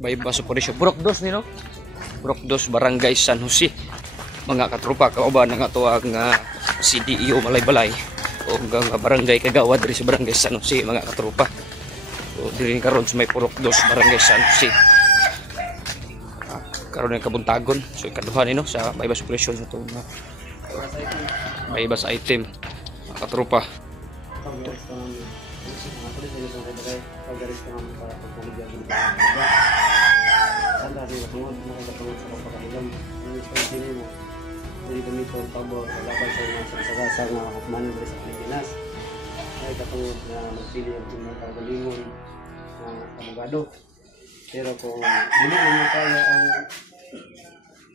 Bypass operation. Purok 2 ni no? Purok 2 Barangay San Jose. Mga katropa kauban nga tuwag nga CDEO Balay-Balay o nga barangay Kagawad diri sa Barangay San Jose mga katropa. So diri karon sa may Purok 2 Barangay San Jose. Karon ang kabuntagon. So ikaduhan ni no sa bypass operation sa itong bypass item mga katropa. Jadi kami pun pabor laban sa mga sagsagasa nga hukmanan sa Pilipinas. Ay katungod na magpili ang mga kagalingon na abogado. Pero kung hindi mo kaya ang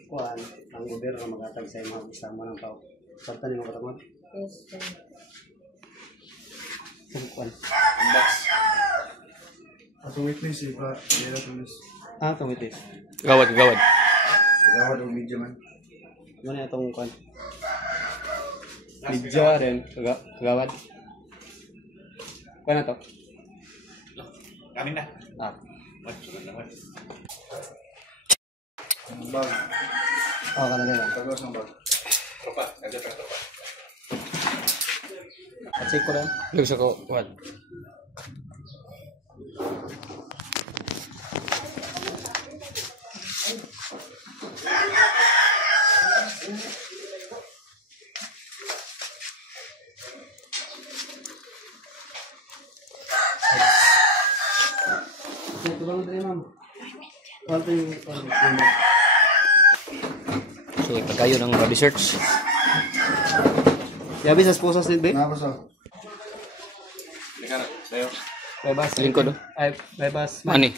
kuan ang gobyerno magatag sa mga isama ng tao. Sarta ni mga katungod. Yes, sir. Kuan. Box. Atong witness pa, dira tulis. Itong witness. Gawad. Gawad og medyo man. Mana itong kuan? Pidja rin kagawad. Kuan na to? Kami na. Bag. Kana na. Tagos ng bag. Tropa, agad ka tropa. Check ko rin. Lugos ako kuan. Ito ba mo ma'am? Quanto yung So ipagayo ng research. Yabi sa sponsors din ba? Napa sa. Lika na, sayo. Bebas. Lingkod oh. Ay, bebas. Ani.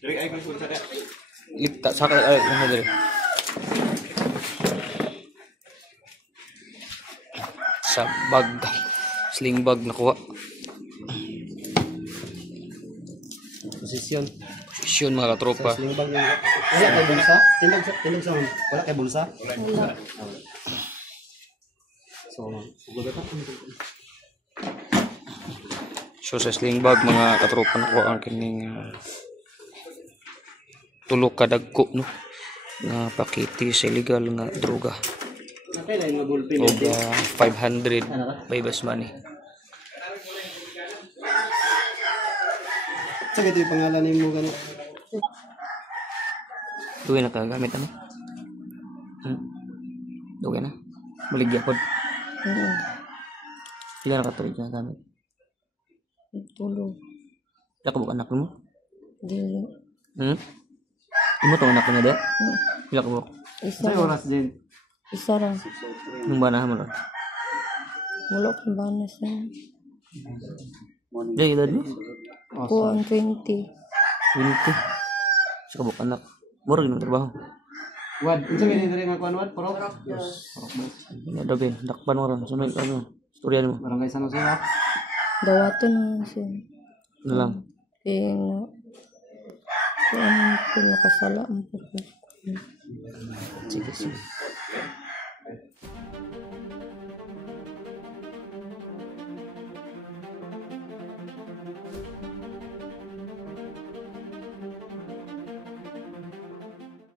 Diri ay ko sa dia. Lipta sa ay ano diri. Sa bag, sling bag nakuha. Posisyon. Posisyon mga katropa. Sling bag yung wala kay bulsa? Tindog sa wala kay bulsa? Wala. So, sugot ta. So sa sling bag mga katropa nakuha ang kining tulok ka dagko no na pakiti sa illegal nga droga. Nakay lain nga ballpen. O 500 bypass money. Sa ito yung pangalan nimo gani. Duwe na kagamit ano? Duwe na. Baligya pod. Oo. Ilan na katuloy na gamit? Tulog. Ilan ka buka anak mo? Dili. Imo tong anak na dia? Ilan ka buka? Isa Sa lang. oras din. Isa lang. Nung banahan mo lang? Wala kong banas na. Dahil edad mo? Kuhan 20. 20. Sa kabuk anak. Mura rin ang trabaho. Wad, unsa gani diri nga kuan wad? Puro. Ini ada ben, dakpan orang. Sunod ano? Storya mo. Barangay San Jose ha. Dawaton na siya. Ano lang? Kaya nga. Kuhan ko nakasala ang Sige.